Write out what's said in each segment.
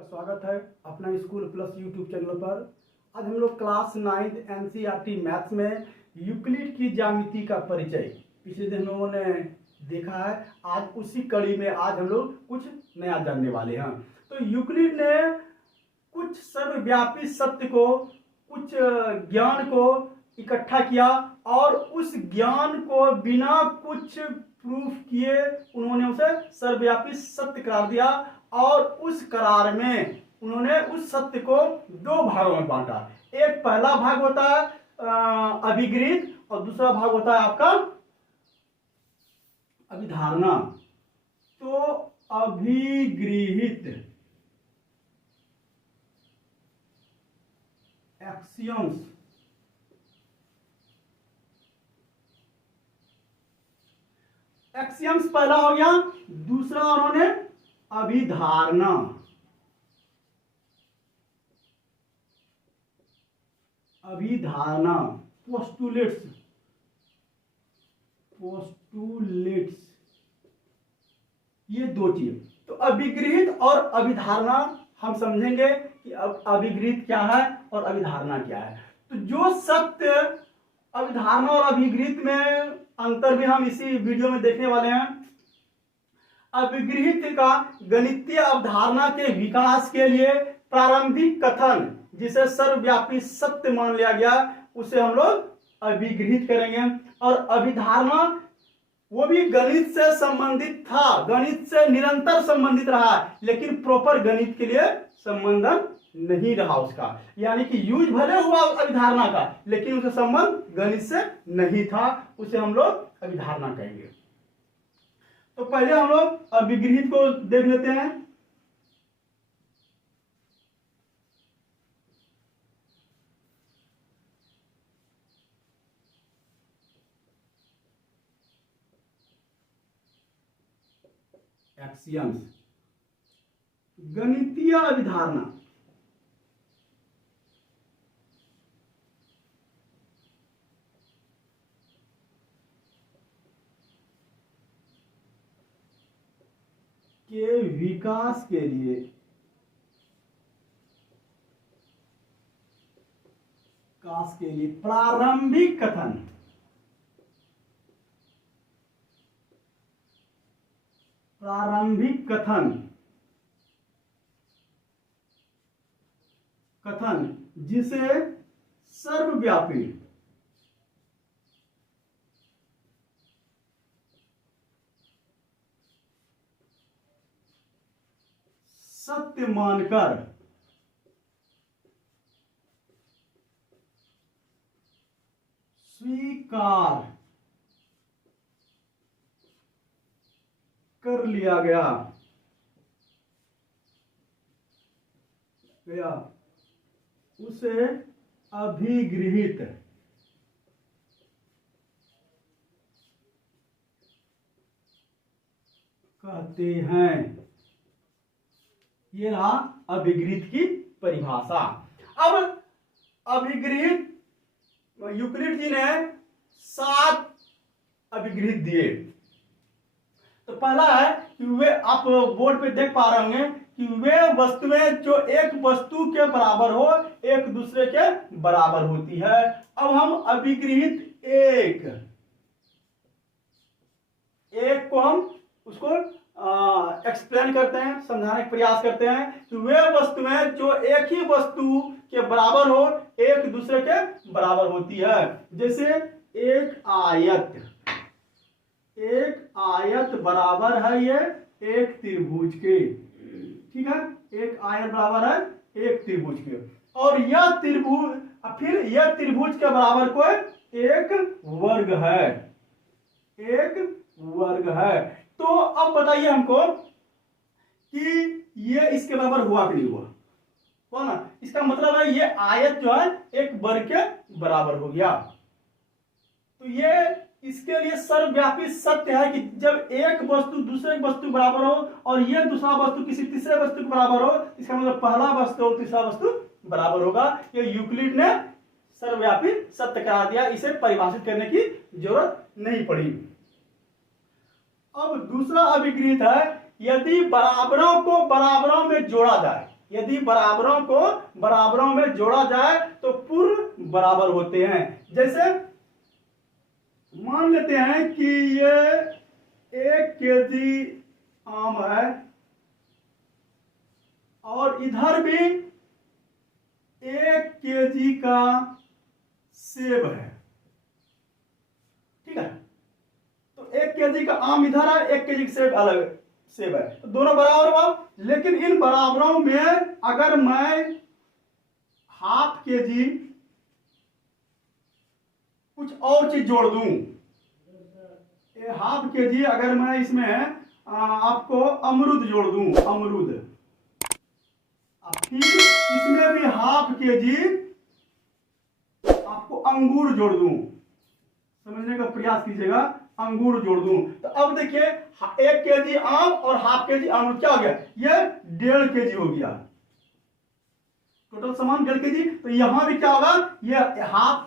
आपका स्वागत है अपना स्कूल प्लस यूट्यूब चैनल पर। आज हम लोग क्लास 9th एनसीईआरटी मैथ्स में यूक्लिड की ज्यामिति का परिचय पिछले दिन हम लोगों ने देखा है। आज उसी कड़ी में आज हम लोग कुछ नया जानने वाले हैं। तो यूक्लिड ने कुछ सर्वव्यापी सत्य को, कुछ ज्ञान को इकट्ठा किया और उस ज्ञान को बिना कुछ प्रूफ किए उन्होंने उसे सर्वव्यापी सत्य करार दिया और उस करार में उन्होंने उस सत्य को दो भागों में बांटा। एक पहला भाग होता है अभिगृहित और दूसरा भाग होता है आपका अभिधारणा। तो अभिगृहित एक्सियम्स पहला हो गया, दूसरा उन्होंने अभिधारणा। पोस्टुलेट्स ये दो चीज। तो अभिगृहित और अभिधारणा हम समझेंगे कि अब अभिगृहित क्या है और अभिधारणा क्या है। तो जो सत्य अभिधारणा और अभिगृहित में अंतर भी हम इसी वीडियो में देखने वाले हैं। अभिगृहित का गणितीय अवधारणा के विकास के लिए प्रारंभिक कथन जिसे सर्वव्यापी सत्य मान लिया गया उसे हम लोग अभिगृहित करेंगे। और अभिधारणा वो भी गणित से संबंधित था, गणित से निरंतर संबंधित रहा, लेकिन प्रॉपर गणित के लिए संबंधन नहीं रहा उसका। यानी कि यूज भले हुआ अभिधारणा का, लेकिन उसका संबंध गणित से नहीं था, उसे हम लोग अभिधारणा कहेंगे। तो पहले हम लोग अभिगृहित को देख लेते हैं। एक्सियम्स, गणितीय अभिधारणा। के विकास के लिए प्रारंभिक कथन जिसे सर्वव्यापी सत्य मानकर स्वीकार कर लिया गया उसे अभिगृहित कहते हैं। ये रहा अभिगृहित की परिभाषा। अब अभिगृहित यूक्लिड जी ने 7 अभिगृहित दिए। तो पहला है कि वे, आप बोर्ड पे देख पा रहे होंगे कि वे वस्तुएं जो एक वस्तु के बराबर हो एक दूसरे के बराबर होती है। अब हम अभिगृहित एक को हम उसको एक्सप्लेन करते हैं, समझाने का प्रयास करते हैं कि वे वस्तुएं जो एक ही वस्तु के बराबर हो एक दूसरे के बराबर होती है। जैसे एक आयत बराबर है ये एक त्रिभुज के, ठीक है। एक आयत बराबर है एक त्रिभुज के, और यह त्रिभुज, फिर यह त्रिभुज के बराबर कोई एक वर्ग है। तो अब बताइए हमको कि ये इसके बराबर हुआ कि नहीं हुआ ना। इसका मतलब है ये आयत जो है एक वर्ग के बराबर हो गया। तो ये इसके लिए सर्वव्यापी सत्य है कि जब एक वस्तु दूसरे वस्तु बराबर हो और ये दूसरा वस्तु किसी तीसरे वस्तु के बराबर हो, इसका मतलब पहला वस्तु और तीसरा वस्तु बराबर होगा। ये यूक्लिड ने सर्वव्यापी सत्य करार दिया, इसे परिभाषित करने की जरूरत नहीं पड़ी। अब दूसरा अभिगृहित है, यदि बराबरों को बराबरों में जोड़ा जाए, यदि बराबरों को बराबरों में जोड़ा जाए तो पूर्ण बराबर होते हैं। जैसे मान लेते हैं कि ये 1 केजी आम है और इधर भी 1 केजी का सेब है, ठीक है। तो 1 केजी का आम इधर है, 1 केजी का सेब अलग सेब है, तो दोनों बराबर हुआ। लेकिन इन बराबरों में अगर मैं ½ केजी कुछ और चीज जोड़ दूं, ½ केजी अगर मैं इसमें आपको अमरूद जोड़ दूं, अमरूद, फिर इसमें भी ½ केजी आपको अंगूर जोड़ दूं, समझने का प्रयास कीजिएगा, अंगूर जोड़ दूं, तो अब देखिए 1 केजी आम और ½ केजी अंगूर क्या हो गया, ये 1.5 केजी हो गया, टोटल सामान 1.5 केजी। तो यहां भी क्या होगा, ये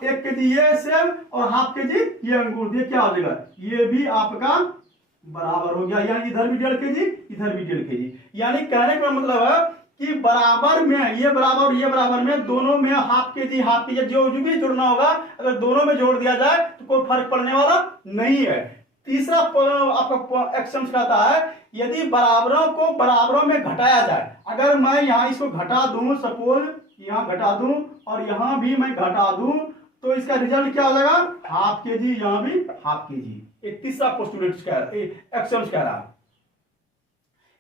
1 केजी ये सेब और ½ केजी ये अंगूर, ये क्या हो जाएगा, ये भी आपका बराबर हो गया, यानी इधर भी 1.5 केजी इधर भी 1.5 केजी। यानी कहने का मतलब है कि बराबर में ये बराबर और ये बराबर में दोनों में ½ केजी जो भी जोड़ना होगा, अगर दोनों में जोड़ दिया जाए तो कोई फर्क पड़ने वाला नहीं है। तीसरा आपका एक्शन कहता है यदि बराबरों को बराबरों में घटाया जाए, अगर मैं यहाँ इसको घटा दूं, सपोज यहाँ घटा दूं और यहाँ भी मैं घटा दूं, तो इसका रिजल्ट क्या हो जाएगा, ½ केजी, यहाँ भी ½ केजी। एक तीसरा पोस्टुलेट एक्शन कह रहा है।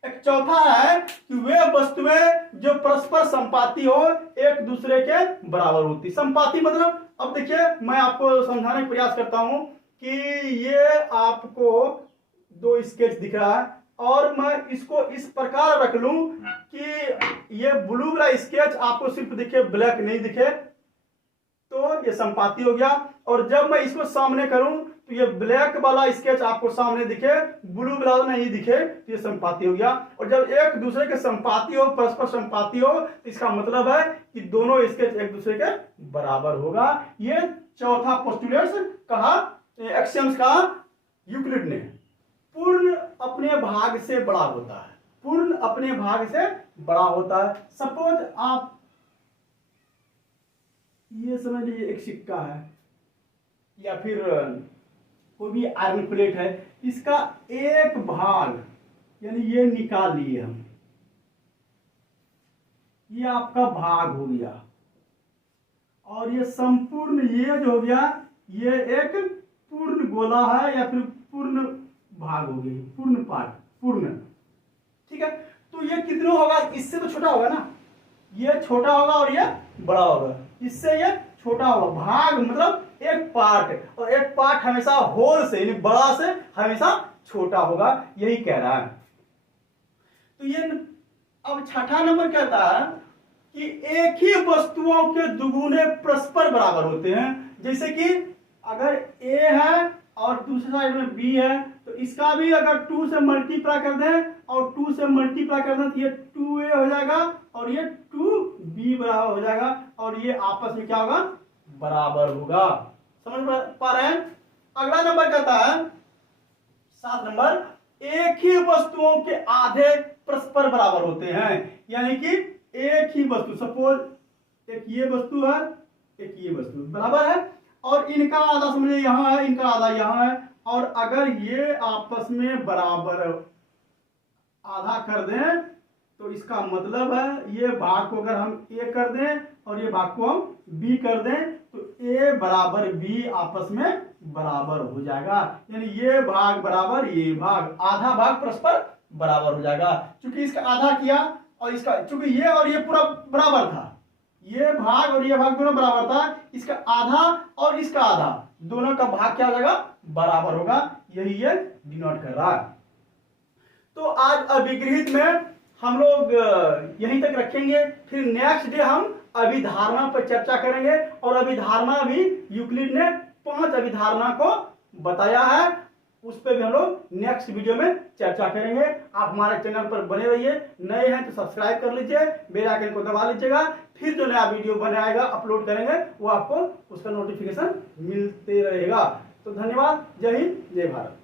एक चौथा है कि वे वस्तुएं जो परस्पर संपाती हो एक दूसरे के बराबर होती। संपाती मतलब, अब देखिए मैं आपको समझाने का प्रयास करता हूं कि ये आपको 2 स्केच दिख रहा है और मैं इसको इस प्रकार रख लूं कि ये ब्लू वाला स्केच आपको सिर्फ दिखे, ब्लैक नहीं दिखे, तो ये संपाती हो गया। और जब मैं इसको सामने करूं तो ये ब्लैक वाला स्केच आपको सामने दिखे, ब्लू वाला नहीं दिखे, तो ये संपाती हो गया। और जब एक दूसरे के संपाती हो, परस्पर संपाती हो, तो इसका मतलब है कि दोनों स्केच एक दूसरे के बराबर होगा। ये चौथा पोस्टुलेट कहा, एक्सियम्स कहा यूक्लिड ने। पूर्ण अपने भाग से बड़ा होता है, पूर्ण अपने भाग से बड़ा होता है। सपोज आप ये समझ लीजिए एक सिक्का है या फिर कोई भी आयरन प्लेट है, इसका एक भाग यानी ये निकाल लिए हम, ये आपका भाग हो गया, और ये संपूर्ण ये जो हो गया ये एक पूर्ण गोला है या फिर पूर्ण भाग हो गई, पूर्ण पार्ट, पूर्ण, ठीक है। तो ये कितना होगा, इससे तो छोटा होगा ना, ये छोटा होगा और ये बड़ा होगा, इससे ये छोटा होगा। भाग मतलब एक पार्ट, और एक पार्ट हमेशा होल से यानी बड़ा से हमेशा छोटा होगा, यही कह रहा है। तो ये अब छठा नंबर कहता है कि एक ही वस्तुओं के दुगुने परस्पर बराबर होते हैं। जैसे कि अगर ए है और दूसरी साइड में बी है, तो इसका भी अगर 2 से मल्टीप्लाई कर दें और 2 से मल्टीप्लाई कर दें तो ये 2a हो जाएगा और ये 2b बराबर हो जाएगा, और ये आपस में क्या होगा, बराबर होगा। समझ पा रहे हैं। अगला नंबर कहता है 7 नंबर, एक ही वस्तुओं के आधे परस्पर बराबर होते हैं। यानी कि एक ही वस्तु, सपोज एक ये वस्तु है, एक ये वस्तु बराबर है, और इनका आधा समझिए यहां है, इनका आधा यहां है, और अगर ये आपस में बराबर आधा कर दें तो इसका मतलब है ये भाग को अगर हम ए कर दें और ये भाग को हम बी कर दें तो ए बराबर बी आपस में बराबर हो जाएगा। यानी ये भाग बराबर ये भाग, आधा भाग परस्पर बराबर हो जाएगा। क्योंकि इसका आधा किया और इसका, चूंकि ये और ये पूरा बराबर था, ये भाग और ये भाग दोनों बराबर था, इसका आधा और इसका आधा दोनों का भाग क्या हो जाएगा, बराबर होगा। यही ये डिनोट कर रहा है। तो आज अभिगृहित में हम लोग यहीं तक रखेंगे, फिर नेक्स्ट डे हम अभिधारणा पर चर्चा करेंगे। और अभिधारणा भी यूक्लिड ने 5 अभिधारणा को बताया है, उस पर भी हम लोग नेक्स्ट वीडियो में चर्चा करेंगे। आप हमारे चैनल पर बने रहिए, नए हैं तो सब्सक्राइब कर लीजिए, बेल आइकन को दबा लीजिएगा, फिर जो नया वीडियो बनाएगा अपलोड करेंगे वो आपको उसका नोटिफिकेशन मिलते रहेगा। तो धन्यवाद, जय हिंद, जय भारत।